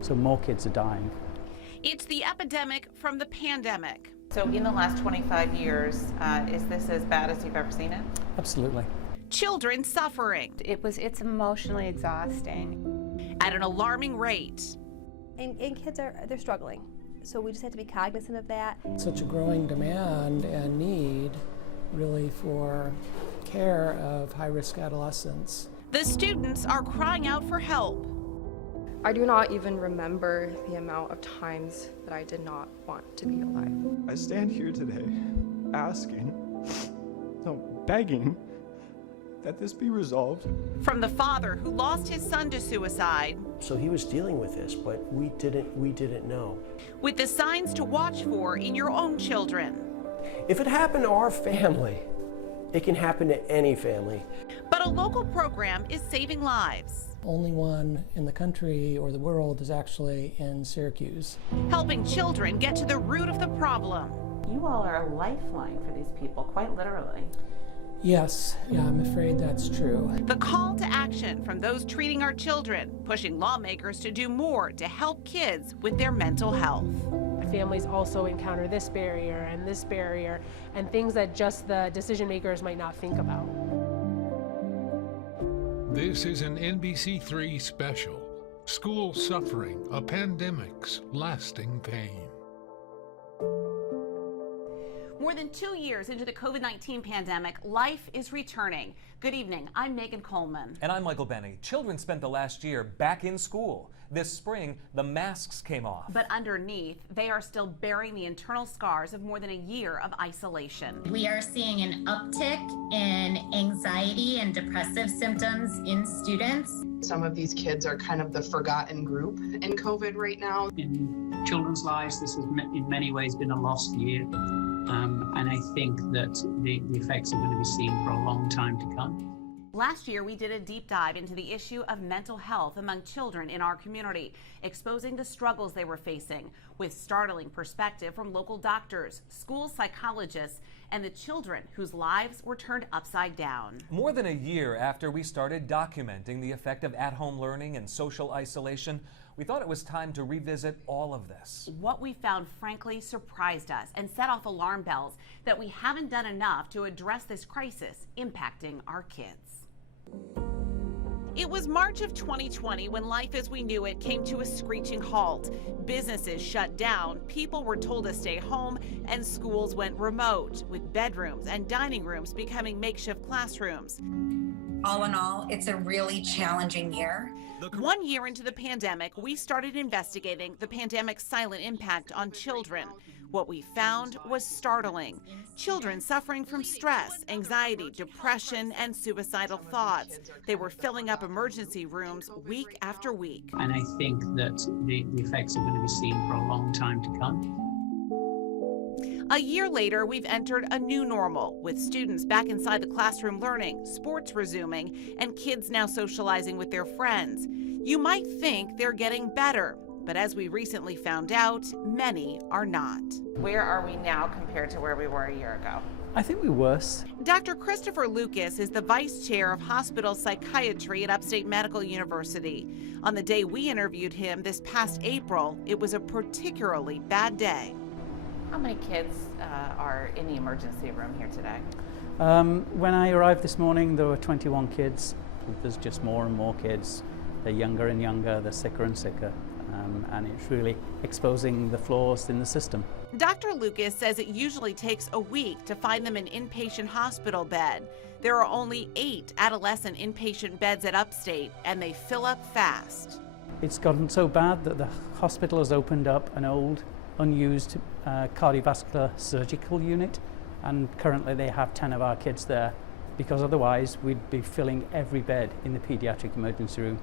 So more kids are dying. It's the epidemic from the pandemic. So in the last 25 years, is this as bad as you've ever seen it? Absolutely. Children suffering It's emotionally exhausting. at an alarming rate. And kids they're struggling. So we just have to be cognizant of that. Such a growing demand and need really for care of high-risk adolescents. The students are crying out for help. I do not even remember the amount of times that I did not want to be alive. I stand here today asking, no, begging, that this be resolved. From the father who lost his son to suicide, So he was dealing with this, but we didn't know. with the signs to watch for in your own children. If it happened to our family, it can happen to any family. But a local program is saving lives, Only one in the country or the world is actually in Syracuse. helping children get to the root of the problem. You all are a lifeline for these people, quite literally. Yes, yeah, I'm afraid that's true. The call to action from those treating our children, pushing lawmakers to do more to help kids with their mental health. Families also encounter this barrier and things that just the decision makers might not think about. This is an NBC3 special. School suffering, a pandemic's lasting pain. More than 2 years into the COVID-19 pandemic, life is returning. Good evening, I'm Megan Coleman. And I'm Michael Benny. Children spent the last year back in school. This spring, the masks came off. But underneath, they are still bearing the internal scars of more than a year of isolation. We are seeing an uptick in anxiety and depressive symptoms in students. Some of these kids are kind of the forgotten group in COVID right now. In children's lives, this has in many ways been a lost year. And I think that the effects are going to be seen for a long time to come. Last year, we did a deep dive into the issue of mental health among children in our community, exposing the struggles they were facing, with startling perspective from local doctors, school psychologists, and the children whose lives were turned upside down. More than a year after we started documenting the effect of at-home learning and social isolation, we thought it was time to revisit all of this. What we found, frankly, surprised us and set off alarm bells that we haven't done enough to address this crisis impacting our kids. It was March of 2020 when life as we knew it came to a screeching halt. Businesses shut down, people were told to stay home, and schools went remote, with bedrooms and dining rooms becoming makeshift classrooms. All in all, it's a really challenging year. 1 year into the pandemic, we started investigating the pandemic's silent impact on children. What we found was startling. Children suffering from stress, anxiety, depression, and suicidal thoughts. They were filling up emergency rooms week after week. And I think that the effects are going to be seen for a long time to come. A year later, we've entered a new normal, with students back inside the classroom learning, sports resuming, and kids now socializing with their friends. You might think they're getting better, but as we recently found out, many are not. Where are we now compared to where we were a year ago? I think we're worse. Dr. Christopher Lucas is the vice chair of hospital psychiatry at Upstate Medical University. On the day we interviewed him this past April, it was a particularly bad day. How many kids are in the emergency room here today? When I arrived this morning, there were 21 kids. There's just more and more kids. They're younger and younger, they're sicker and sicker. And it's really exposing the flaws in the system. Dr. Lucas says it usually takes a week to find them an inpatient hospital bed. There are only 8 adolescent inpatient beds at Upstate, and they fill up fast. It's gotten so bad that the hospital has opened up an old, unused cardiovascular surgical unit, and currently they have 10 of our kids there, because otherwise we'd be filling every bed in the pediatric emergency room.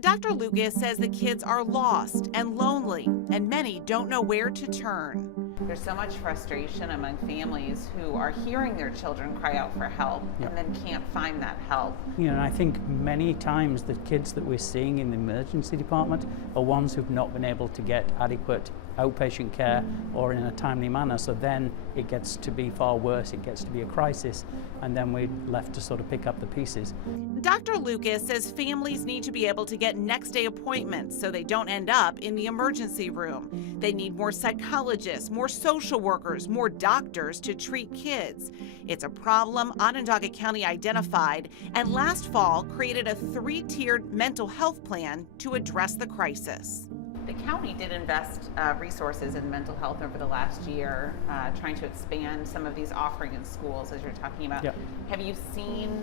Dr. Lucas says the kids are lost and lonely, and many don't know where to turn. There's so much frustration among families who are hearing their children cry out for help and then can't find that help. You know, and I think many times the kids that we're seeing in the emergency department are ones who've not been able to get adequate outpatient care or in a timely manner. So then it gets to be far worse, it gets to be a crisis, and then we're left to sort of pick up the pieces. Dr. Lucas says families need to be able to get next day appointments so they don't end up in the emergency room. They need more psychologists, more social workers, more doctors to treat kids. It's a problem Onondaga County identified and last fall created a 3-tiered mental health plan to address the crisis. The county did invest resources in mental health over the last year, trying to expand some of these offerings in schools, as you're talking about. Yep. Have you seen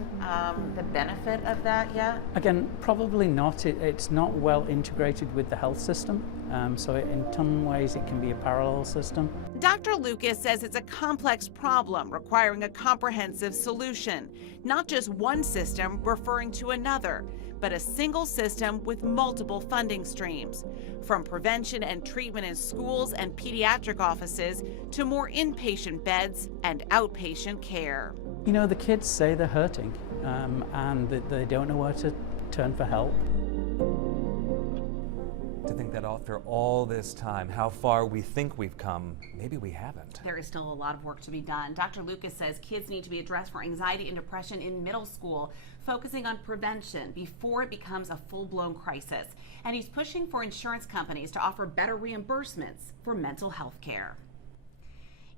the benefit of that yet? Again, probably not. It's not well integrated with the health system, so in some ways it can be a parallel system. Dr. Lucas says it's a complex problem requiring a comprehensive solution, not just one system referring to another, but a single system with multiple funding streams, from prevention and treatment in schools and pediatric offices to more inpatient beds and outpatient care. You know, the kids say they're hurting and that they don't know where to turn for help. To think that after all this time, how far we think we've come, maybe we haven't. There is still a lot of work to be done. Dr. Lucas says kids need to be addressed for anxiety and depression in middle school, focusing on prevention before it becomes a full-blown crisis. And he's pushing for insurance companies to offer better reimbursements for mental health care.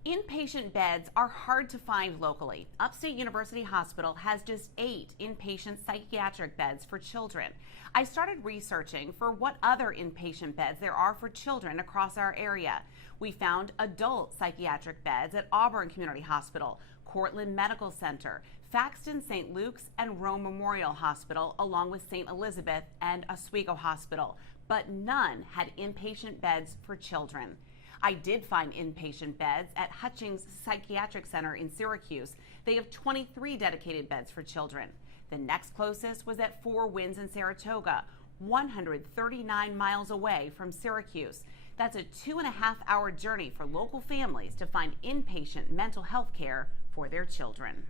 Inpatient beds are hard to find locally. Upstate University Hospital has just 8 inpatient psychiatric beds for children. I started researching for what other inpatient beds there are for children across our area. We found adult psychiatric beds at Auburn Community Hospital, Cortland Medical Center, Faxton St. Luke's, and Rome Memorial Hospital, along with St. Elizabeth and Oswego Hospital, but none had inpatient beds for children. I did find inpatient beds at Hutchings Psychiatric Center in Syracuse. They have 23 dedicated beds for children. The next closest was at Four Winds in Saratoga, 139 miles away from Syracuse. That's a 2.5-hour journey for local families to find inpatient mental health care for their children.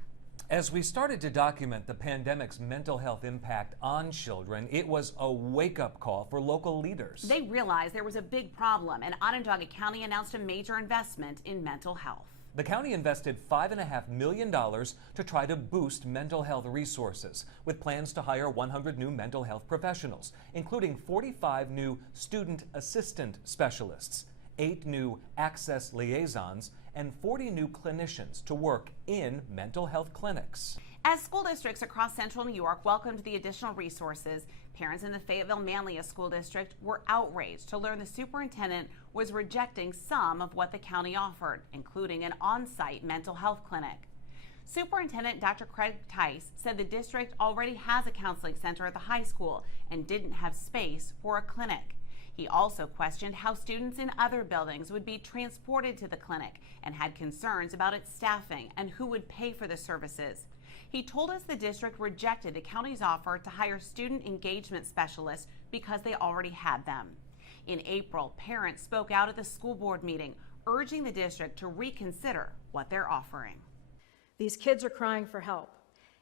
As we started to document the pandemic's mental health impact on children, it was a wake-up call for local leaders. They realized there was a big problem, and Onondaga County announced a major investment in mental health. The county invested $5.5 million to try to boost mental health resources, with plans to hire 100 new mental health professionals, including 45 new student assistant specialists, 8 new access liaisons, and 40 new clinicians to work in mental health clinics. As school districts across central New York welcomed the additional resources, parents in the Fayetteville-Manlius School District were outraged to learn the superintendent was rejecting some of what the county offered, including an on-site mental health clinic. Superintendent Dr. Craig Tice said the district already has a counseling center at the high school and didn't have space for a clinic. He also questioned how students in other buildings would be transported to the clinic and had concerns about its staffing and who would pay for the services. He told us the district rejected the county's offer to hire student engagement specialists because they already had them. In April, parents spoke out at the school board meeting, urging the district to reconsider what they're offering. These kids are crying for help.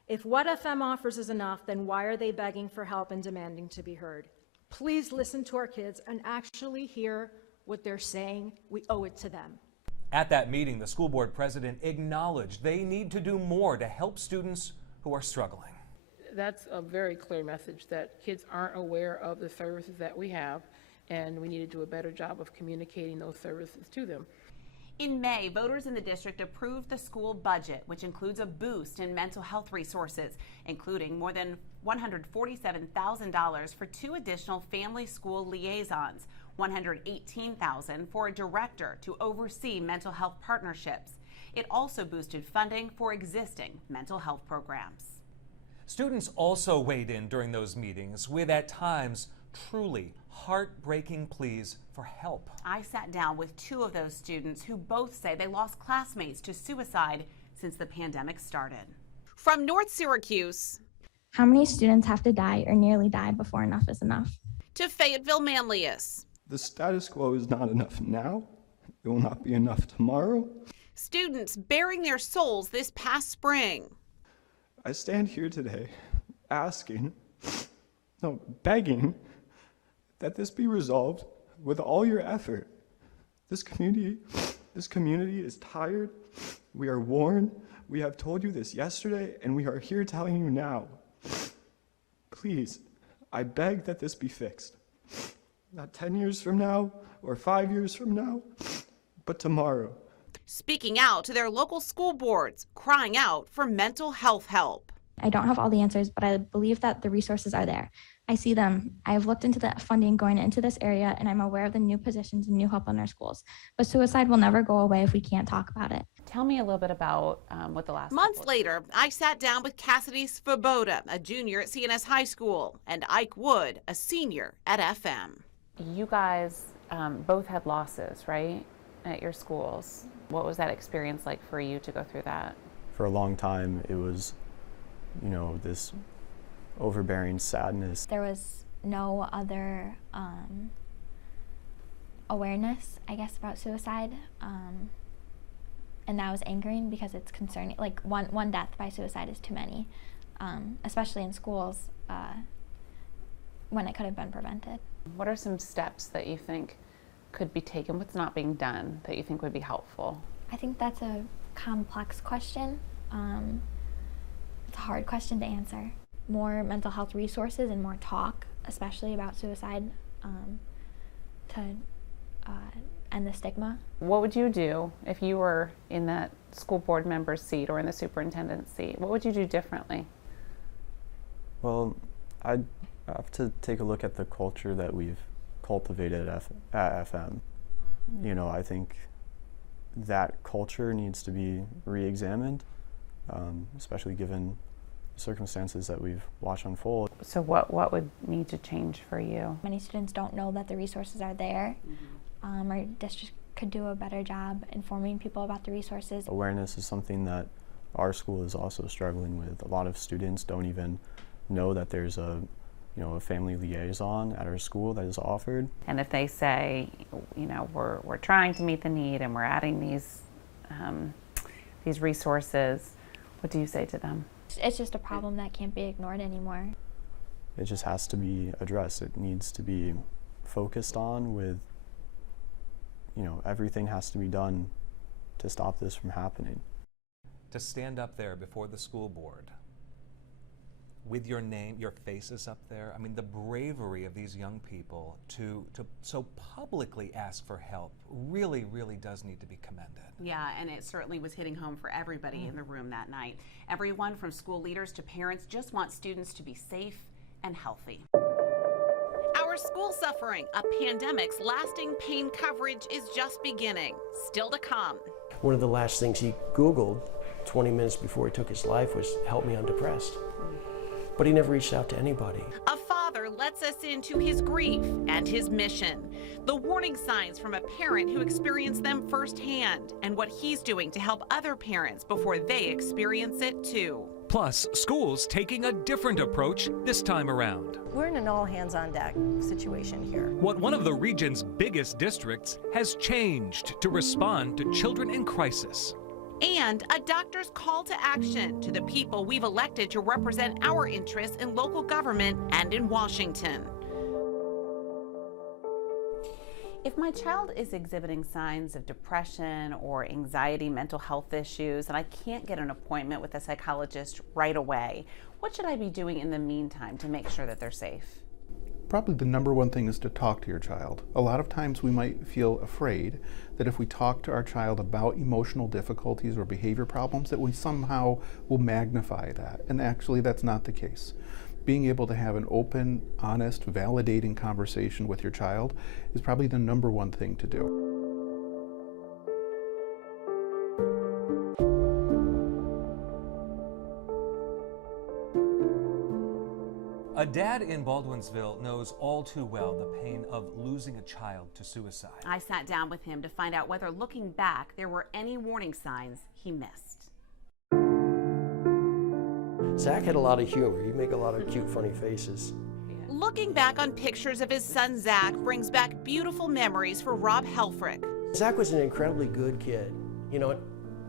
If what FM offers is enough, then why are they begging for help and demanding to be heard? Please listen to our kids and actually hear what they're saying. We owe it to them. At that meeting, the school board president acknowledged they need to do more to help students who are struggling. That's a very clear message that kids aren't aware of the services that we have, and we need to do a better job of communicating those services to them. In May, voters in the district approved the school budget, which includes a boost in mental health resources, including more than $147,000 for 2 additional family school liaisons, $118,000 for a director to oversee mental health partnerships. It also boosted funding for existing mental health programs. Students also weighed in during those meetings with, at times, truly heartbreaking pleas for help. I sat down with 2 of those students who both say they lost classmates to suicide since the pandemic started. From North Syracuse, how many students have to die or nearly die before enough is enough? To Fayetteville-Manlius. The status quo is not enough now. It will not be enough tomorrow. Students bearing their souls this past spring. I stand here today begging that this be resolved with all your effort. This community is tired. We are worn. We have told you this yesterday, and we are here telling you now. Please, I beg that this be fixed. Not 10 years from now or 5 years from now, but tomorrow. Speaking out to their local school boards, crying out for mental health help. I don't have all the answers, but I believe that the resources are there. I see them. I've looked into the funding going into this area, and I'm aware of the new positions and new help in our schools. But suicide will never go away if we can't talk about it. Tell me a little bit about what the last Months later, I sat down with Cassidy Svoboda, a junior at CNS High School, and Ike Wood, a senior at FM. You guys both had losses, right, at your schools. What was that experience like for you to go through that? For a long time, it was, this overbearing sadness. There was no other awareness, I guess, about suicide. And that was angering because it's concerning. Like one death by suicide is too many, especially in schools when it could have been prevented. What are some steps that you think could be taken? What's not being done that you think would be helpful? I think that's a complex question. It's a hard question to answer. More mental health resources and more talk, especially about suicide, to end the stigma. What would you do if you were in that school board member's seat or in the superintendent's seat? What would you do differently? Well, I'd have to take a look at the culture that we've cultivated at FM. I think that culture needs to be re-examined, especially given the circumstances that we've watched unfold. So what would need to change for you? Many students don't know that the resources are there. Our district could do a better job informing people about the resources. Awareness is something that our school is also struggling with. A lot of students don't even know that there's a family liaison at our school that is offered. And if they say, we're trying to meet the need and we're adding these resources, what do you say to them? It's just a problem that can't be ignored anymore. It just has to be addressed. It needs to be focused on with, everything has to be done to stop this from happening. To stand up there before the school board with your name, your faces up there, I mean, the bravery of these young people to so publicly ask for help really, really does need to be commended. Yeah, and it certainly was hitting home for everybody in the room that night. Everyone from school leaders to parents just want students to be safe and healthy. Our school suffering, a pandemic's lasting pain coverage is just beginning. Still to come. One of the last things he Googled 20 minutes before he took his life was, "Help me, I'm depressed." But he never reached out to anybody. A father lets us into his grief and his mission. The warning signs from a parent who experienced them firsthand, and what he's doing to help other parents before they experience it too. Plus, schools taking a different approach this time around. We're in an all-hands-on-deck situation here. What one of the region's biggest districts has changed to respond to children in crisis. And a doctor's call to action to the people we've elected to represent our interests in local government and in Washington. If my child is exhibiting signs of depression or anxiety, mental health issues, and I can't get an appointment with a psychologist right away, what should I be doing in the meantime to make sure that they're safe? Probably the number one thing is to talk to your child. A lot of times we might feel afraid that if we talk to our child about emotional difficulties or behavior problems, that we somehow will magnify that. And actually that's not the case. Being able to have an open, honest, validating conversation with your child is probably the number one thing to do. A dad in Baldwinsville knows all too well the pain of losing a child to suicide. I sat down with him to find out whether looking back there were any warning signs he missed. Zach had a lot of humor. He'd make a lot of cute, funny faces. Looking back on pictures of his son Zach brings back beautiful memories for Rob Helfrich. Zach was an incredibly good kid.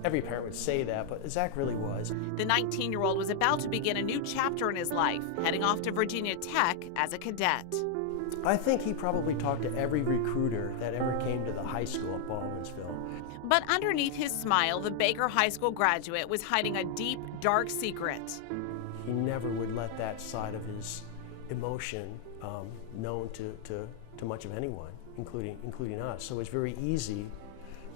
Every parent would say that, but Zach really was. The 19-year-old was about to begin a new chapter in his life, heading off to Virginia Tech as a cadet. I think he probably talked to every recruiter that ever came to the high school at Baldwinsville. But underneath his smile, the Baker High School graduate was hiding a deep, dark secret. He never would let that side of his emotion known to much of anyone, including us. So it's very easy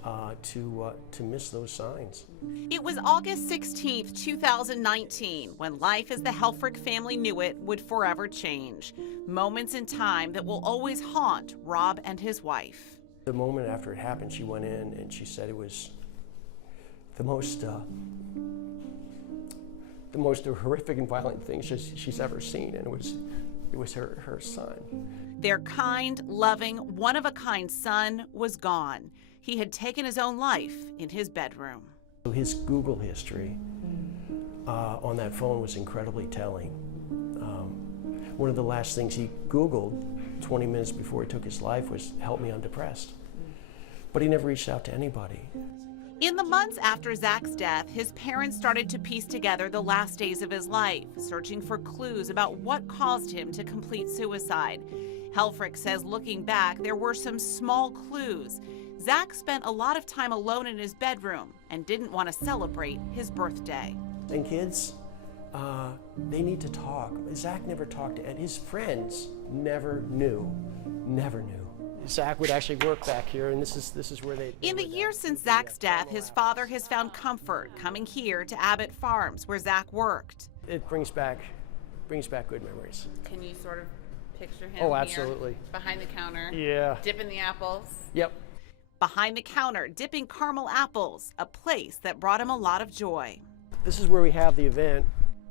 to miss those signs. It was August 16th, 2019, when life as the Helfrich family knew it would forever change. Moments in time that will always haunt Rob and his wife. The moment after it happened, she went in and she said it was the most horrific and violent thing she's ever seen, and it was her son. Their kind, loving, one-of-a-kind son was gone. He had taken his own life in his bedroom. His Google history on that phone was incredibly telling. One of the last things he Googled 20 minutes before he took his life was, "Help me, I'm depressed." But he never reached out to anybody. In the months after Zach's death, his parents started to piece together the last days of his life, searching for clues about what caused him to complete suicide. Helfrich says looking back, there were some small clues. Zach spent a lot of time alone in his bedroom and didn't want to celebrate his birthday. And kids, they need to talk. Zach never talked to, and his friends never knew. Zach would actually work back here, and this is where they. In the years since Zach's death, his father has found comfort coming here to Abbott Farms, where Zach worked. It brings back good memories. Can you sort of picture him? Oh, absolutely. Here, behind the counter. Yeah. Dipping the apples. Yep. Behind the counter, dipping caramel apples, a place that brought him a lot of joy. This is where we have the event.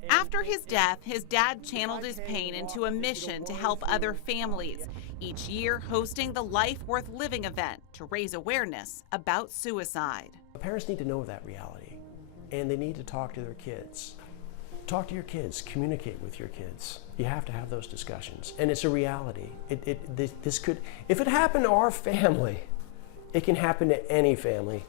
After his death, his dad channeled his pain into a mission to help other families, each year hosting the Life Worth Living event to raise awareness about suicide. Parents need to know that reality, and they need to talk to their kids. Talk to your kids, communicate with your kids. You have to have those discussions, and it's a reality. This could, if it happened to our family, it can happen to any family.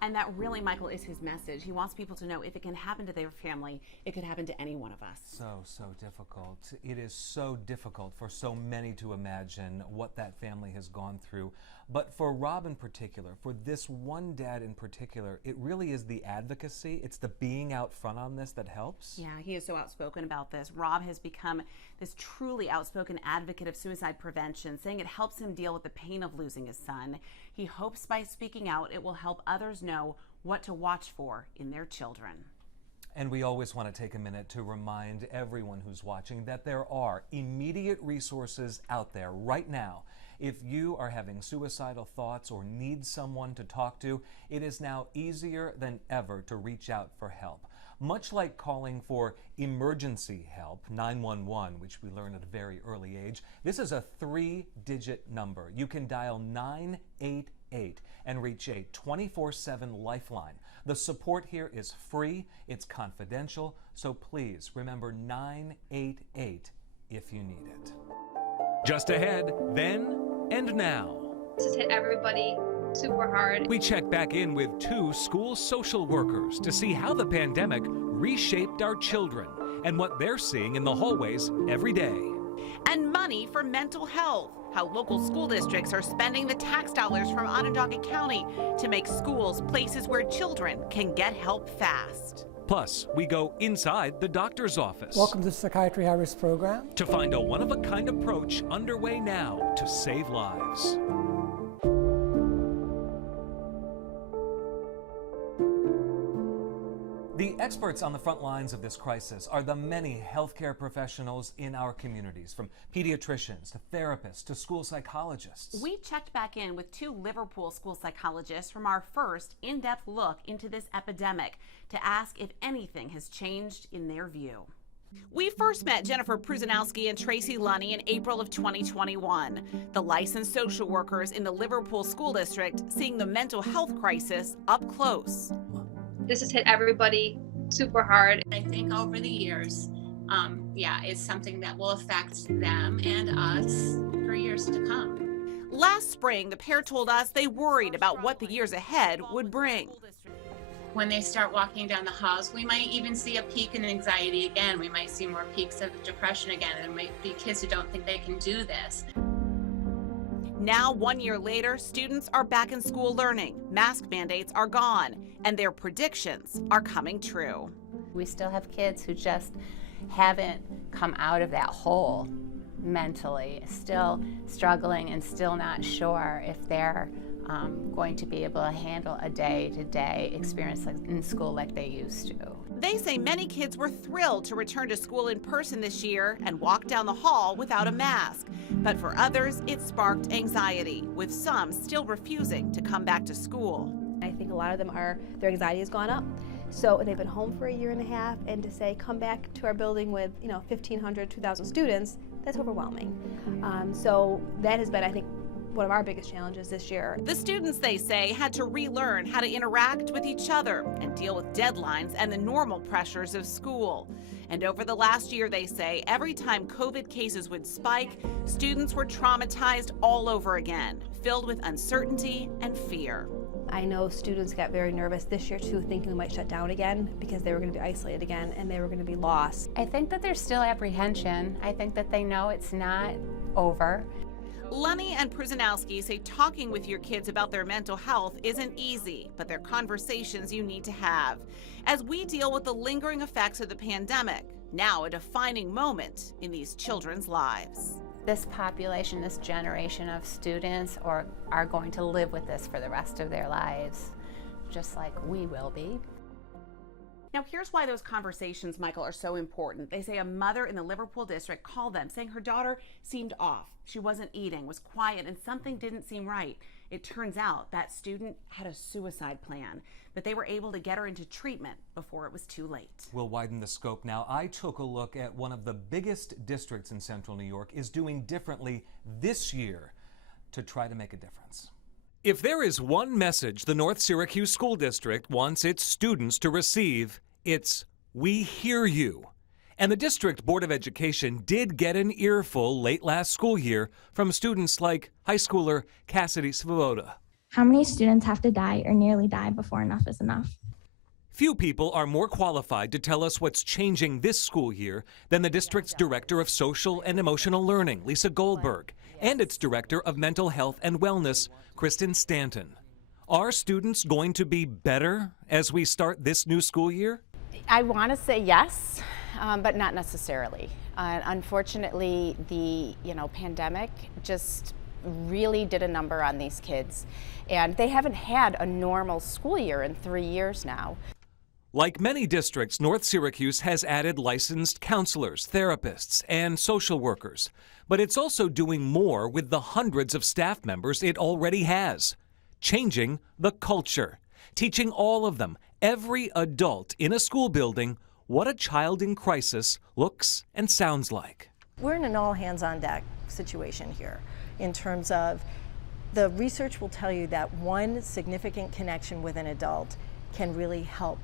And that really, Michael, is his message. He wants people to know if it can happen to their family, it could happen to any one of us. So difficult. It is so difficult for so many to imagine what that family has gone through. But for Rob in particular, for this one dad in particular, it really is the advocacy, it's the being out front on this that helps. Yeah, he is so outspoken about this. Rob has become this truly outspoken advocate of suicide prevention, saying it helps him deal with the pain of losing his son. He hopes by speaking out, it will help others know what to watch for in their children. And we always want to take a minute to remind everyone who's watching that there are immediate resources out there right now. If you are having suicidal thoughts or need someone to talk to, it is now easier than ever to reach out for help. Much like calling for emergency help, 911, which we learn at a very early age, this is a 3-digit number. You can dial 988 and reach a 24/7 lifeline. The support here is free, it's confidential, so please remember 988 if you need it. Just ahead, then and now. This has hit everybody super hard. We check back in with 2 school social workers to see how the pandemic reshaped our children and what they're seeing in the hallways every day. And money for mental health, how local school districts are spending the tax dollars from Onondaga County to make schools places where children can get help fast. Plus, we go inside the doctor's office. Welcome to the Psychiatry High Risk Program. To find a one-of-a-kind approach underway now to save lives. The experts on the front lines of this crisis are the many healthcare professionals in our communities, from pediatricians to therapists to school psychologists. We checked back in with 2 Liverpool school psychologists from our first in-depth look into this epidemic to ask if anything has changed in their view. We first met Jennifer Pruzanowski and Tracy Lunny in April of 2021, the licensed social workers in the Liverpool School District seeing the mental health crisis up close. This has hit everybody super hard. I think over the years, it's something that will affect them and us for years to come. Last spring, the pair told us they worried about what the years ahead would bring. when they start walking down the halls, we might even see a peak in anxiety again. We might see more peaks of depression again. And there might be kids who don't think they can do this. Now, 1 year later, students are back in school learning. Mask mandates are gone, and their predictions are coming true. We still have kids who just haven't come out of that hole mentally, still struggling and still not sure if they're going to be able to handle a day-to-day experience in school like they used to. They say many kids were thrilled to return to school in person this year and walk down the hall without a mask. But for others, it sparked anxiety, with some still refusing to come back to school. I think a lot of them their anxiety has gone up. So they've been home for a year and a half, and to say, come back to our building with 1,500, 2,000 students, that's overwhelming. So that has been, I think, one of our biggest challenges this year. The students, they say, had to relearn how to interact with each other and deal with deadlines and the normal pressures of school. And over the last year, they say, every time COVID cases would spike, students were traumatized all over again, filled with uncertainty and fear. I know students got very nervous this year too, thinking we might shut down again because they were going to be isolated again and they were going to be lost. I think that there's still apprehension. I think that they know it's not over. Lenny and Pruzanowski say talking with your kids about their mental health isn't easy, but they're conversations you need to have. As we deal with the lingering effects of the pandemic, now a defining moment in these children's lives. This population, this generation of students are going to live with this for the rest of their lives, just like we will be. Now, here's why those conversations, Michael, are so important. They say a mother in the Liverpool district called them saying her daughter seemed off. She wasn't eating, was quiet, and something didn't seem right. It turns out that student had a suicide plan, but they were able to get her into treatment before it was too late. We'll widen the scope now. I took a look at one of the biggest districts in central New York is doing differently this year to try to make a difference. If there is one message the North Syracuse School District wants its students to receive, it's "We hear you." And the District Board of Education did get an earful late last school year from students like high schooler Cassidy Svoboda. How many students have to die or nearly die before enough is enough? Few people are more qualified to tell us what's changing this school year than the district's Director of Social and Emotional Learning, Lisa Goldberg, and its Director of Mental Health and Wellness, Kristen Stanton. Are students going to be better as we start this new school year? I want to say yes, but not necessarily. Unfortunately, the pandemic just really did a number on these kids, and they haven't had a normal school year in 3 years now. Like many districts, North Syracuse has added licensed counselors, therapists, and social workers. But it's also doing more with the hundreds of staff members it already has. Changing the culture. Teaching all of them, every adult in a school building, what a child in crisis looks and sounds like. We're in an all-hands-on-deck situation here in terms of the research will tell you that one significant connection with an adult can really help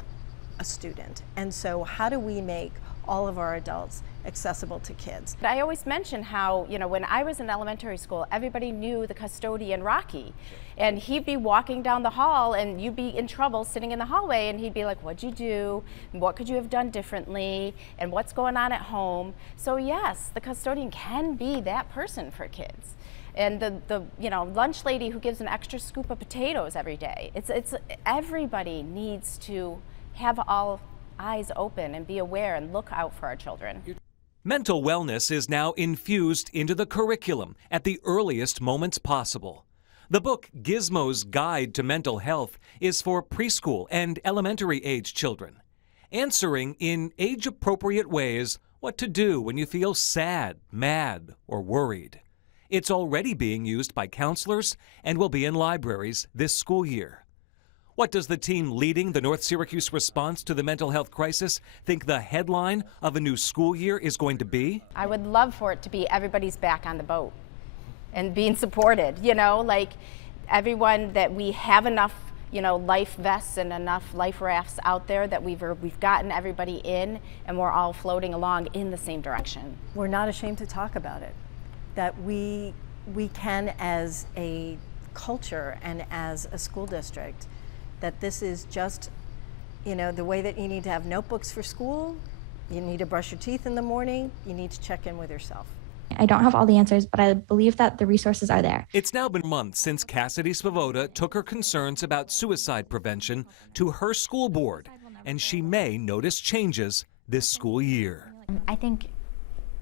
a student. And so how do we make all of our adults accessible to kids? I always mention how, when I was in elementary school, everybody knew the custodian Rocky. And he'd be walking down the hall and you'd be in trouble sitting in the hallway and he'd be like, what'd you do? What could you have done differently? And what's going on at home? So yes, the custodian can be that person for kids. And the lunch lady who gives an extra scoop of potatoes every day. It's everybody needs to have all eyes open and be aware and look out for our children. Mental wellness is now infused into the curriculum at the earliest moments possible. The book Gizmo's Guide to Mental Health is for preschool and elementary age children, answering in age-appropriate ways what to do when you feel sad, mad, or worried. It's already being used by counselors and will be in libraries this school year. What does the team leading the North Syracuse response to the mental health crisis think the headline of a new school year is going to be? I would love for it to be everybody's back on the boat and being supported, like everyone, that we have enough, life vests and enough life rafts out there that we've gotten everybody in and we're all floating along in the same direction. We're not ashamed to talk about it, that we can, as a culture and as a school district, that this is just You know, the way that you need to have notebooks for school, you need to brush your teeth in the morning, you need to check in with yourself. I don't have all the answers, but I believe that the resources are there. It's now been months since Cassidy Svoboda took her concerns about suicide prevention to her school board, and she may notice changes this school year. I think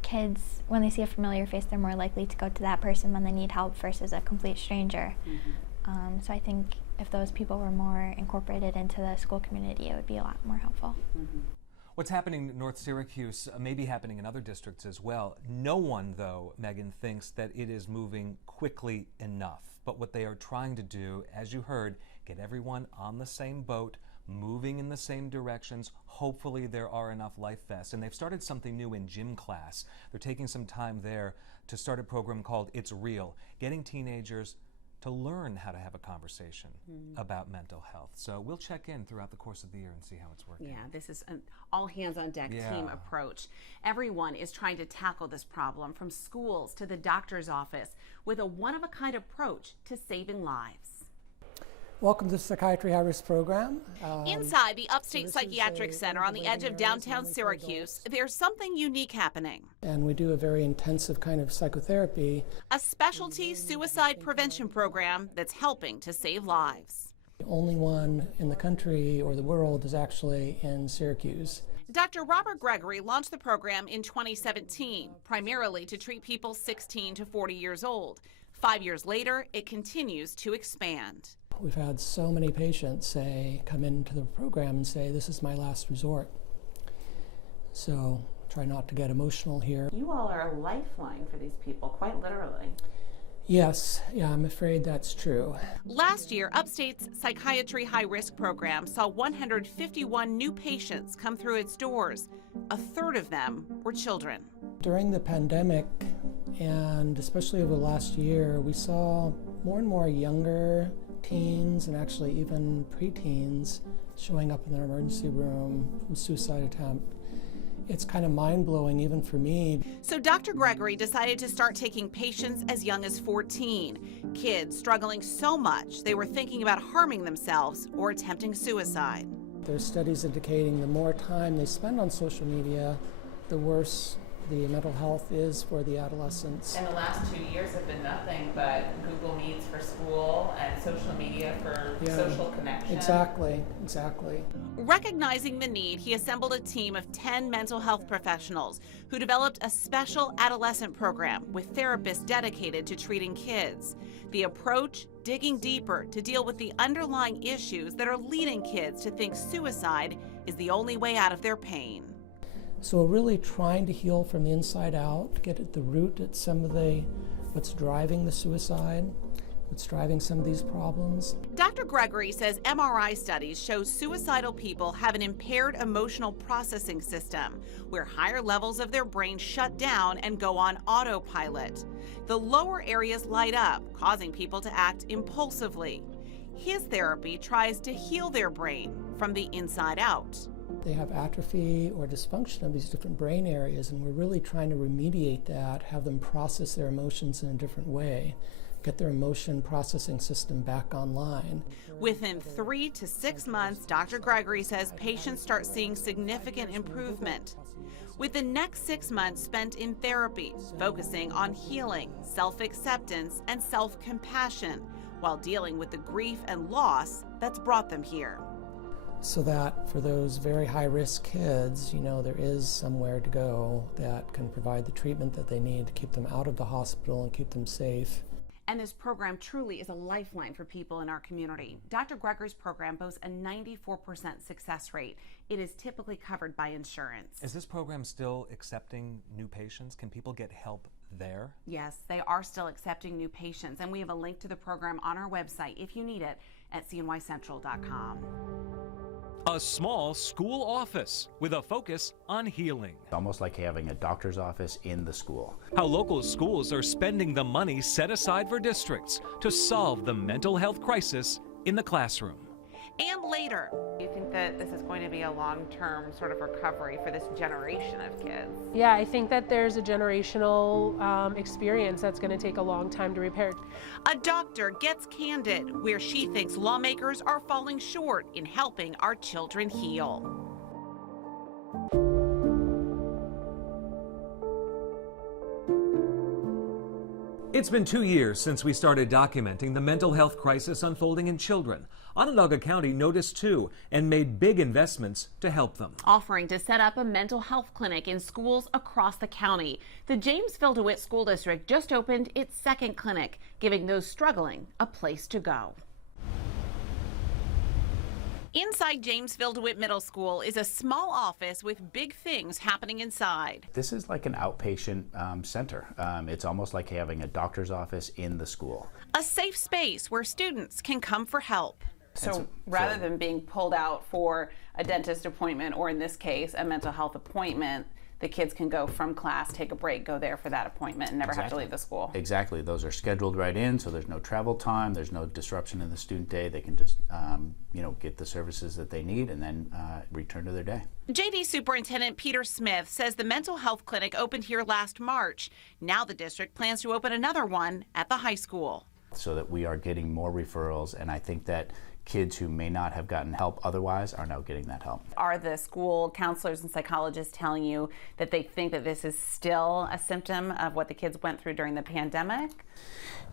kids, when they see a familiar face, they're more likely to go to that person when they need help versus a complete stranger. So I think if those people were more incorporated into the school community, it would be a lot more helpful. What's happening in North Syracuse may be happening in other districts as well. No one, though, Megan, thinks that it is moving quickly enough. But what they are trying to do, as you heard, get everyone on the same boat, moving in the same directions. Hopefully there are enough life vests. And they've started something new in gym class. They're taking some time there to start a program called It's Real, getting teenagers to learn how to have a conversation about mental health. So we'll check in throughout the course of the year and see how it's working. Yeah, this is an all-hands-on-deck team approach. Everyone is trying to tackle this problem, from schools to the doctor's office, with a one-of-a-kind approach to saving lives. Welcome to the Psychiatry High Risk Program. Inside the Upstate Psychiatric Center on the edge of downtown Syracuse, there's something unique happening. And we do a very intensive kind of psychotherapy. A specialty suicide prevention program that's helping to save lives. The only one in the country or the world is actually in Syracuse. Dr. Robert Gregory launched the program in 2017, primarily to treat people 16 to 40 years old. 5 years later, it continues to expand. We've had so many patients come into the program and say, this is my last resort. So try not to get emotional here. You all are a lifeline for these people, quite literally. Yes, yeah, I'm afraid that's true. Last year, Upstate's Psychiatry High Risk program saw 151 new patients come through its doors. A third of them were children. During the pandemic, and especially over the last year, we saw more and more younger teens and actually even preteens showing up in their emergency room with suicide attempt. It's kind of mind-blowing even for me. So Dr. Gregory decided to start taking patients as young as 14, kids struggling so much they were thinking about harming themselves or attempting suicide. There's studies indicating the more time they spend on social media, the worse the mental health is for the adolescents. And the last 2 years have been nothing but Google Meets for school and social media for social connection. Exactly. Recognizing the need, he assembled a team of 10 mental health professionals who developed a special adolescent program with therapists dedicated to treating kids. The approach, digging deeper to deal with the underlying issues that are leading kids to think suicide is the only way out of their pain. So we're really trying to heal from the inside out, get at the root at some of what's driving the suicide, what's driving some of these problems. Dr. Gregory says MRI studies show suicidal people have an impaired emotional processing system, where higher levels of their brain shut down and go on autopilot. The lower areas light up, causing people to act impulsively. His therapy tries to heal their brain from the inside out. They have atrophy or dysfunction of these different brain areas, and we're really trying to remediate that, have them process their emotions in a different way, get their emotion processing system back online. Within 3 to 6 months, Dr. Gregory says patients start seeing significant improvement. With the next 6 months spent in therapy, focusing on healing, self-acceptance, and self-compassion, while dealing with the grief and loss that's brought them here. So that for those very high-risk kids, there is somewhere to go that can provide the treatment that they need to keep them out of the hospital and keep them safe. And this program truly is a lifeline for people in our community. Dr. Gregory's program boasts a 94% success rate. It is typically covered by insurance. Is this program still accepting new patients? Can people get help there? Yes, they are still accepting new patients, and we have a link to the program on our website if you need it at cnycentral.com. A small school office with a focus on healing. It's almost like having a doctor's office in the school. How local schools are spending the money set aside for districts to solve the mental health crisis in the classroom. and later. Do you think that this is going to be a long-term sort of recovery for this generation of kids? Yeah, I think that there's a generational experience that's going to take a long time to repair. A doctor gets candid where she thinks lawmakers are falling short in helping our children heal. It's been 2 years since we started documenting the mental health crisis unfolding in children. Onondaga County noticed too and made big investments to help them. Offering to set up a mental health clinic in schools across the county. The Jamesville DeWitt School District just opened its second clinic, giving those struggling a place to go. Inside Jamesville DeWitt Middle School is a small office with big things happening inside. This is like an outpatient center. It's almost like having a doctor's office in the school. A safe space where students can come for help. So rather than being pulled out for a dentist appointment, or in this case, a mental health appointment, the kids can go from class, take a break, go there for that appointment, and never have to leave the school. Exactly. Those are scheduled right in, so there's no travel time, there's no disruption in the student day. They can just, get the services that they need and then return to their day. JD Superintendent Peter Smith says the mental health clinic opened here last March. Now the district plans to open another one at the high school. So that we are getting more referrals, and I think that kids who may not have gotten help otherwise are now getting that help. Are the school counselors and psychologists telling you that they think that this is still a symptom of what the kids went through during the pandemic?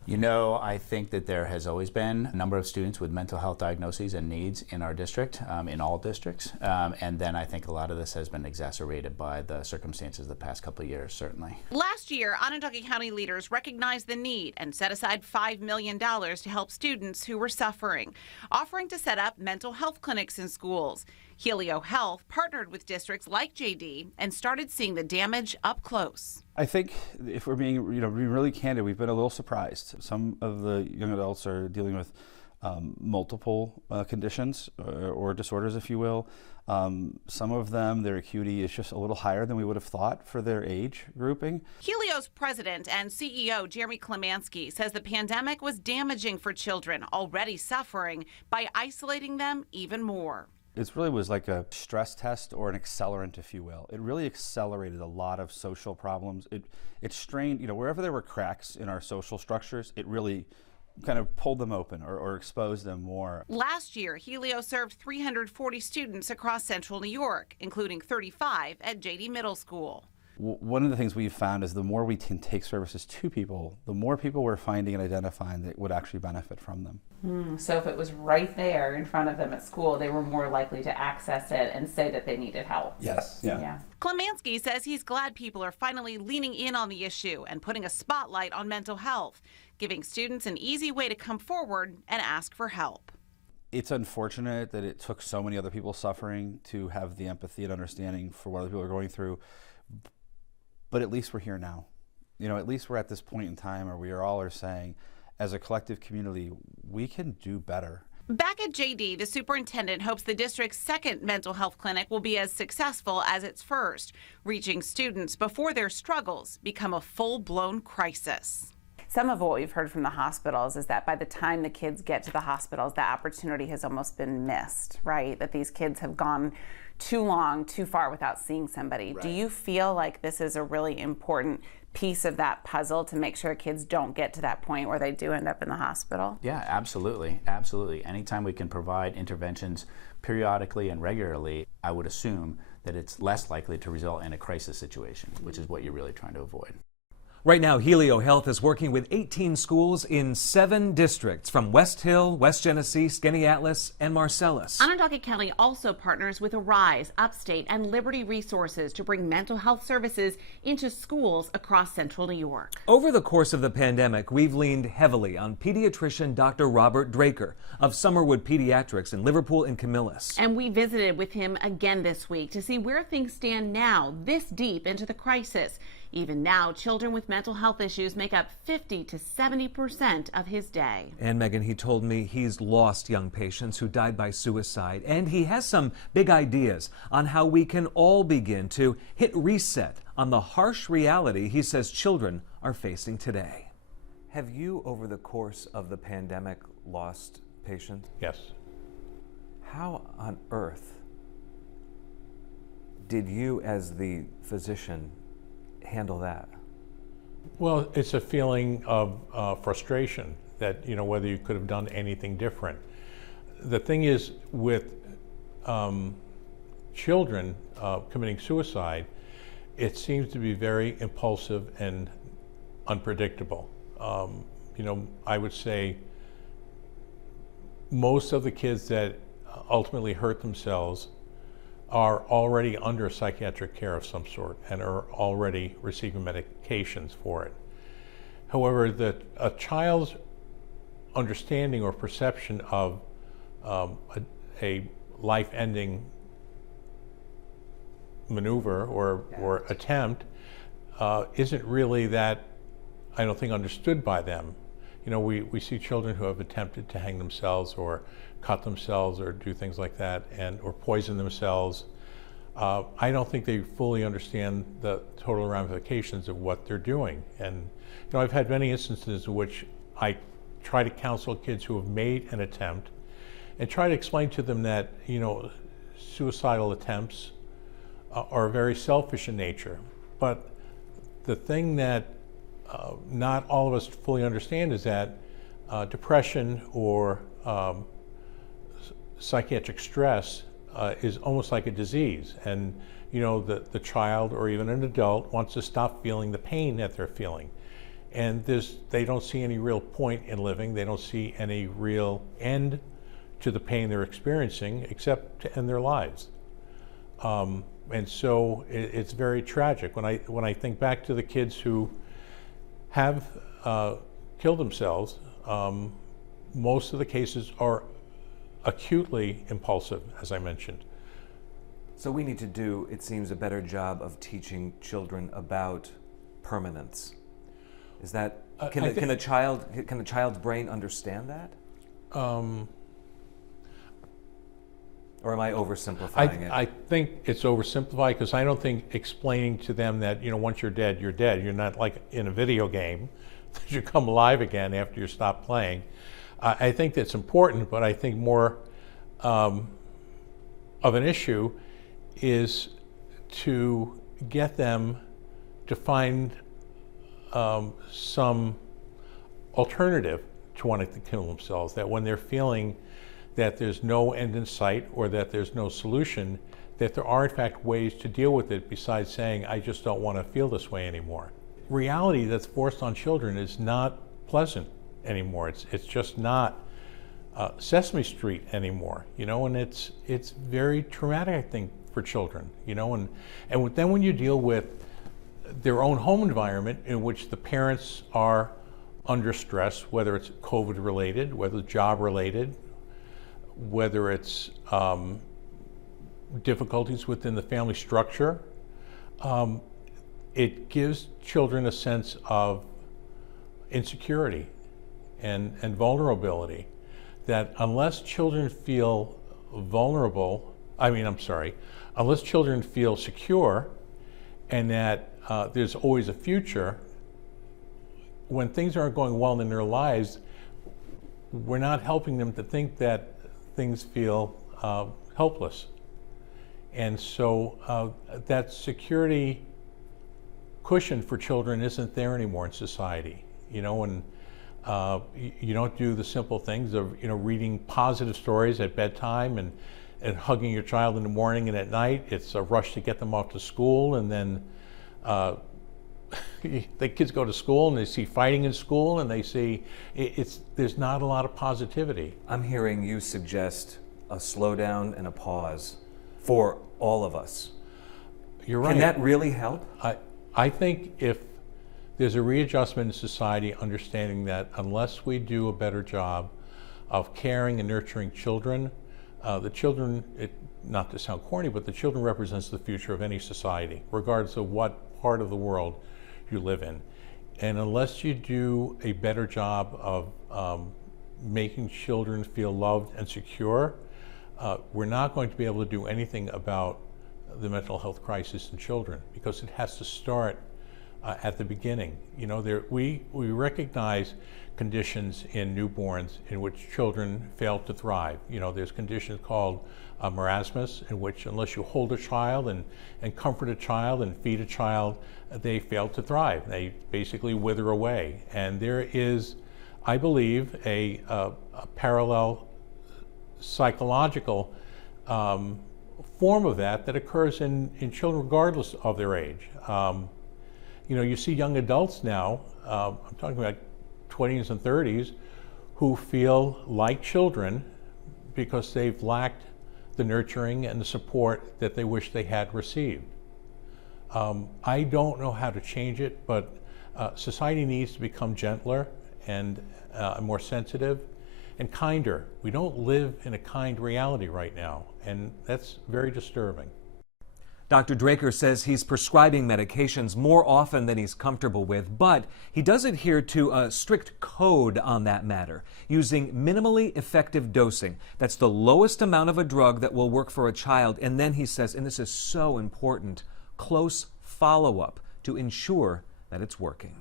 I think that there has always been a number of students with mental health diagnoses and needs in our district, in all districts. And then I think a lot of this has been exacerbated by the circumstances the past couple of years, certainly. Last year, Onondaga County leaders recognized the need and set aside $5 million to help students who were suffering, offering to set up mental health clinics in schools. Helio Health partnered with districts like JD and started seeing the damage up close. I think if we're being really candid, we've been a little surprised. Some of the young adults are dealing with multiple conditions or disorders, if you will. Some of them, their acuity is just a little higher than we would have thought for their age grouping. Helio's president and CEO, Jeremy Klemansky, says the pandemic was damaging for children already suffering by isolating them even more. It really was like a stress test or an accelerant, if you will. It really accelerated a lot of social problems. It strained, wherever there were cracks in our social structures, it really kind of pulled them open or exposed them more. Last year, Helio served 340 students across central New York, including 35 at JD Middle School. One of the things we've found is the more we can take services to people, the more people we're finding and identifying that would actually benefit from them. So if it was right there in front of them at school, they were more likely to access it and say that they needed help. Yes. Yeah. Klemansky says he's glad people are finally leaning in on the issue and putting a spotlight on mental health, giving students an easy way to come forward and ask for help. It's unfortunate that it took so many other people suffering to have the empathy and understanding for what other people are going through. But at least we're here now. At least we're at this point in time where we all are saying, as a collective community, we can do better. Back at JD, the superintendent hopes the district's second mental health clinic will be as successful as its first, reaching students before their struggles become a full-blown crisis. Some of what we've heard from the hospitals is that by the time the kids get to the hospitals, that opportunity has almost been missed, right? That these kids have gone too long, too far without seeing somebody. Right. Do you feel like this is a really important piece of that puzzle to make sure kids don't get to that point where they do end up in the hospital? Yeah, absolutely. Absolutely. Anytime we can provide interventions periodically and regularly, I would assume that it's less likely to result in a crisis situation, which is what you're really trying to avoid. Right now, Helio Health is working with 18 schools in 7 districts from West Hill, West Genesee, Skaneateles, and Marcellus. Onondaga County also partners with Arise, Upstate, and Liberty Resources to bring mental health services into schools across central New York. Over the course of the pandemic, we've leaned heavily on pediatrician Dr. Robert Draker of Summerwood Pediatrics in Liverpool and Camillus. And we visited with him again this week to see where things stand now, this deep into the crisis. Even now, children with mental health issues make up 50 to 70% of his day. And Megan, he told me he's lost young patients who died by suicide, and he has some big ideas on how we can all begin to hit reset on the harsh reality he says children are facing today. Have you, over the course of the pandemic, lost patients? Yes. How on earth did you, as the physician, handle that? Well, it's a feeling of frustration that, you know, whether you could have done anything different. The thing is, with children committing suicide, it seems to be very impulsive and unpredictable. You know, I would say most of the kids that ultimately hurt themselves are already under psychiatric care of some sort and are already receiving medications for it. However, a child's understanding or perception of a life-ending maneuver or attempt isn't really that, I don't think, understood by them. You know, we see children who have attempted to hang themselves or cut themselves or do things like that, or poison themselves. I don't think they fully understand the total ramifications of what they're doing. And you know, I've had many instances in which I try to counsel kids who have made an attempt and try to explain to them that, you know, suicidal attempts are very selfish in nature. But the thing that not all of us fully understand is that depression or psychiatric stress is almost like a disease. And you know, the child or even an adult wants to stop feeling the pain that they're feeling. And they don't see any real point in living. They don't see any real end to the pain they're experiencing except to end their lives. And so it's very tragic. When I think back to the kids who have killed themselves, most of the cases are acutely impulsive, as I mentioned. So we need to do, it seems, a better job of teaching children about permanence. Is that, can a child's brain understand that? Or am I oversimplifying it? I think it's oversimplified, because I don't think explaining to them that, you know, once you're dead, you're dead. You're not like in a video game that you come alive again after you stop playing. I think that's important, but I think more of an issue is to get them to find some alternative to wanting to kill themselves, that when they're feeling that there's no end in sight or that there's no solution, that there are in fact ways to deal with it besides saying, I just don't want to feel this way anymore. Reality that's forced on children is not pleasant anymore. It's just not Sesame Street anymore, you know, and it's very traumatic, I think, for children, you know, and then when you deal with their own home environment in which the parents are under stress, whether it's COVID related, whether it's job related, whether it's difficulties within the family structure, it gives children a sense of insecurity and vulnerability, that unless children feel unless children feel secure and that there's always a future, when things aren't going well in their lives, we're not helping them to think that things feel helpless. And so that security cushion for children isn't there anymore in society, you know, and you don't do the simple things of, you know, reading positive stories at bedtime and hugging your child in the morning and at night. It's a rush to get them off to school, and then the kids go to school and they see fighting in school and they see there's not a lot of positivity. I'm hearing you suggest a slowdown and a pause for all of us. You're right. Can that really help? I think if there's a readjustment in society, understanding that unless we do a better job of caring and nurturing children, the children, not to sound corny, but the children represents the future of any society, regardless of what part of the world you live in. And unless you do a better job of making children feel loved and secure, we're not going to be able to do anything about the mental health crisis in children, because it has to start at the beginning. You know, we recognize conditions in newborns in which children fail to thrive. You know, there's conditions called marasmus, in which unless you hold a child and comfort a child and feed a child, they fail to thrive. They basically wither away. And there is, I believe, a parallel psychological form of that occurs in children regardless of their age. You know, you see young adults now, I'm talking about 20s and 30s, who feel like children because they've lacked the nurturing and the support that they wish they had received. I don't know how to change it, but society needs to become gentler and more sensitive and kinder. We don't live in a kind reality right now, and that's very disturbing. Dr. Draker says he's prescribing medications more often than he's comfortable with, but he does adhere to a strict code on that matter, using minimally effective dosing. That's the lowest amount of a drug that will work for a child. And then he says, and this is so important, close follow-up to ensure that it's working.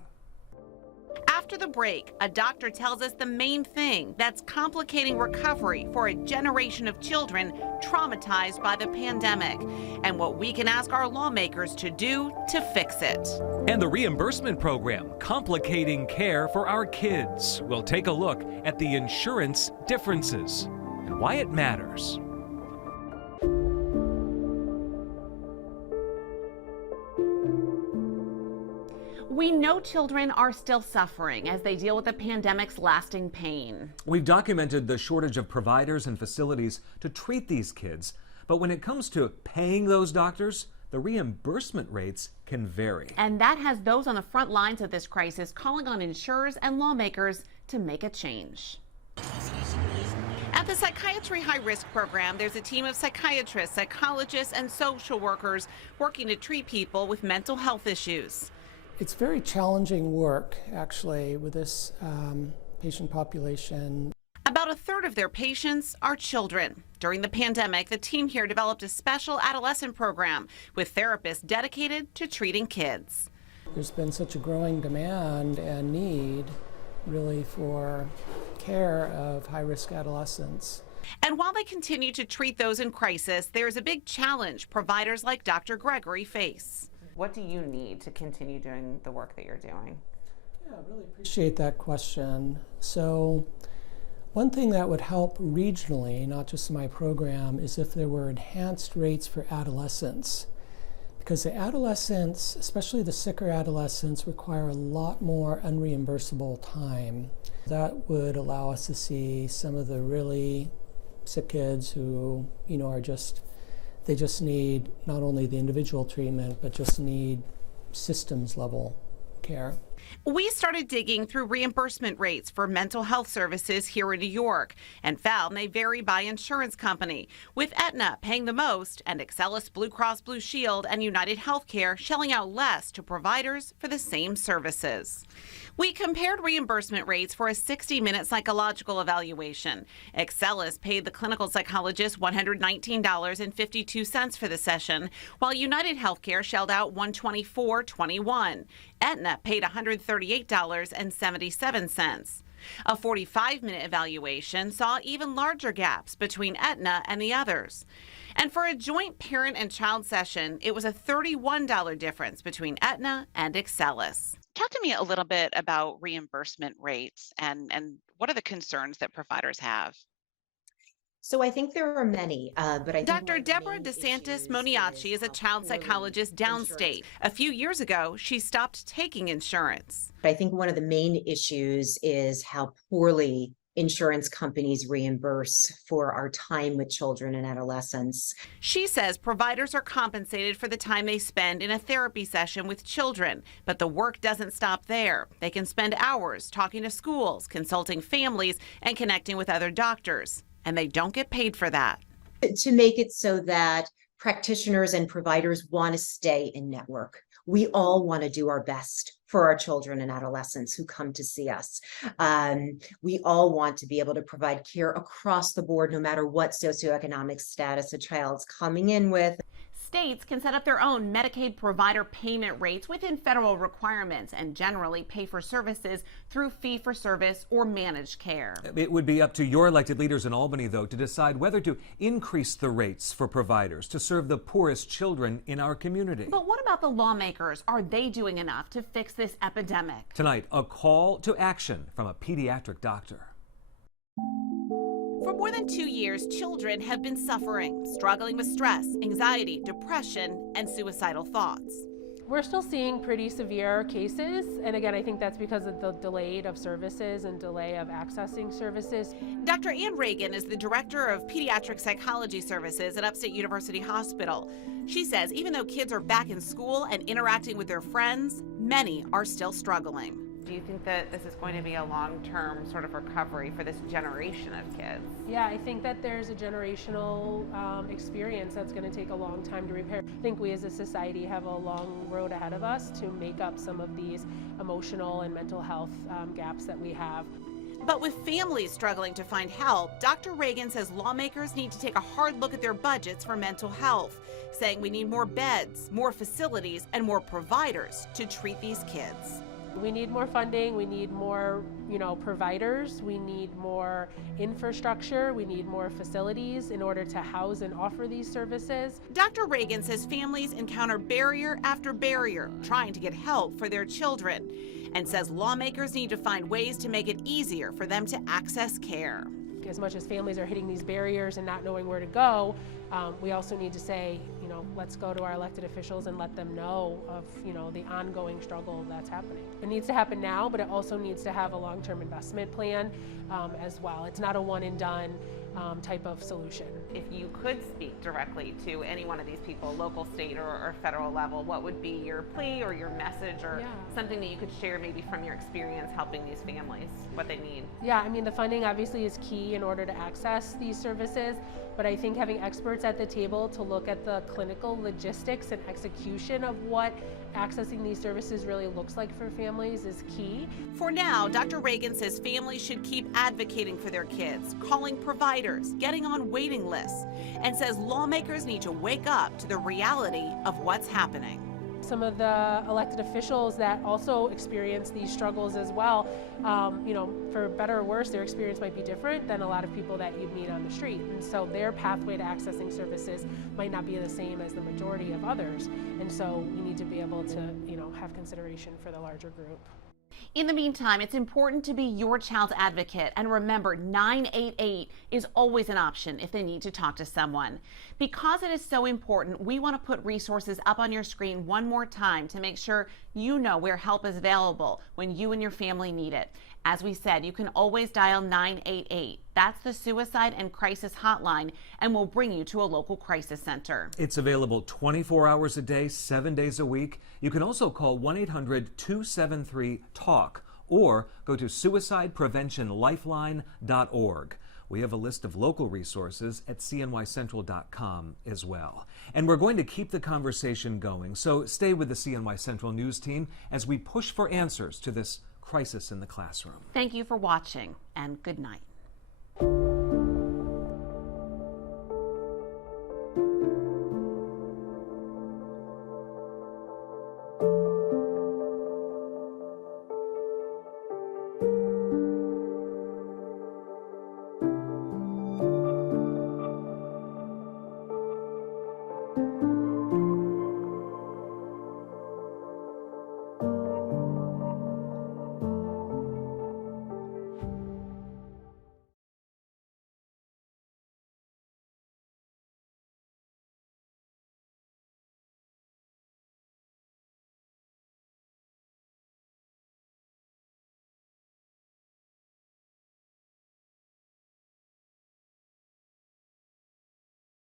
After the break, a doctor tells us the main thing that's complicating recovery for a generation of children traumatized by the pandemic, and what we can ask our lawmakers to do to fix it. And the reimbursement program, complicating care for our kids. We'll take a look at the insurance differences and why it matters. We know children are still suffering as they deal with the pandemic's lasting pain. We've documented the shortage of providers and facilities to treat these kids, but when it comes to paying those doctors, the reimbursement rates can vary. And that has those on the front lines of this crisis calling on insurers and lawmakers to make a change. At the Psychiatry High Risk Program, there's a team of psychiatrists, psychologists, and social workers working to treat people with mental health issues. It's very challenging work, actually, with this patient population. About a third of their patients are children. During the pandemic, the team here developed a special adolescent program with therapists dedicated to treating kids. There's been such a growing demand and need, really, for care of high-risk adolescents. And while they continue to treat those in crisis, there's a big challenge providers like Dr. Gregory face. What do you need to continue doing the work that you're doing? Yeah, I really appreciate that question. So one thing that would help regionally, not just in my program, is if there were enhanced rates for adolescents. Because the adolescents, especially the sicker adolescents, require a lot more unreimbursable time. That would allow us to see some of the really sick kids who, you know, they just need not only the individual treatment, but just need systems level care. We started digging through reimbursement rates for mental health services here in New York and found they vary by insurance company, with Aetna paying the most and Excellus Blue Cross Blue Shield and United Healthcare shelling out less to providers for the same services. We compared reimbursement rates for a 60-minute psychological evaluation. Excellus paid the clinical psychologist $119.52 for the session, while United Healthcare shelled out $124.21. Aetna paid $138.77. A 45-minute evaluation saw even larger gaps between Aetna and the others. And for a joint parent and child session, it was a $31 difference between Aetna and Excellus. Talk to me a little bit about reimbursement rates and what are the concerns that providers have? So I think there are many, but I think Dr. Deborah DeSantis Moniaci is a child psychologist downstate. A few years ago, she stopped taking insurance. I think one of the main issues is how poorly insurance companies reimburse for our time with children and adolescents. She says providers are compensated for the time they spend in a therapy session with children, but the work doesn't stop there. They can spend hours talking to schools, consulting families, and connecting with other doctors, and they don't get paid for that. To make it so that practitioners and providers want to stay in network. We all want to do our best for our children and adolescents who come to see us. We all want to be able to provide care across the board, no matter what socioeconomic status a child's coming in with. States can set up their own Medicaid provider payment rates within federal requirements and generally pay for services through fee-for-service or managed care. It would be up to your elected leaders in Albany, though, to decide whether to increase the rates for providers to serve the poorest children in our community. But what about the lawmakers? Are they doing enough to fix this epidemic? Tonight, a call to action from a pediatric doctor. For more than 2 years, children have been suffering, struggling with stress, anxiety, depression, and suicidal thoughts. We're still seeing pretty severe cases, and again, I think that's because of the delay of services and delay of accessing services. Dr. Ann Reagan is the director of pediatric psychology services at Upstate University Hospital. She says even though kids are back in school and interacting with their friends, many are still struggling. Do you think that this is going to be a long-term sort of recovery for this generation of kids? Yeah, I think that there's a generational experience that's going to take a long time to repair. I think we as a society have a long road ahead of us to make up some of these emotional and mental health gaps that we have. But with families struggling to find help, Dr. Reagan says lawmakers need to take a hard look at their budgets for mental health, saying we need more beds, more facilities, and more providers to treat these kids. We need more funding, we need more, providers, we need more infrastructure, we need more facilities in order to house and offer these services. Dr. Reagan says families encounter barrier after barrier trying to get help for their children, and says lawmakers need to find ways to make it easier for them to access care. As much as families are hitting these barriers and not knowing where to go, we also need to say, let's go to our elected officials and let them know of, the ongoing struggle that's happening. It needs to happen now, but it also needs to have a long-term investment plan as well. It's not a one and done type of solution. If you could speak directly to any one of these people, local, state, or federal level, what would be your plea or your message or something that you could share maybe from your experience helping these families, what they need? Yeah, I mean, the funding obviously is key in order to access these services, but I think having experts at the table to look at the clinical logistics and execution of what accessing these services really looks like for families is key. For now, Dr. Reagan says families should keep advocating for their kids, calling providers, getting on waiting lists, and says lawmakers need to wake up to the reality of what's happening. Some of the elected officials that also experience these struggles as well, for better or worse, their experience might be different than a lot of people that you'd meet on the street. And so their pathway to accessing services might not be the same as the majority of others. And so we need to be able to, have consideration for the larger group. In the meantime, it's important to be your child's advocate, and remember 988 is always an option if they need to talk to someone. Because it is so important, we want to put resources up on your screen one more time to make sure you know where help is available when you and your family need it. As we said, you can always dial 988. That's the Suicide and Crisis Hotline, and will bring you to a local crisis center. It's available 24 hours a day, 7 days a week. You can also call 1-800-273-TALK or go to suicidepreventionlifeline.org. We have a list of local resources at cnycentral.com as well. And we're going to keep the conversation going, so stay with the CNY Central News team as we push for answers to this crisis in the classroom. Thank you for watching, and good night.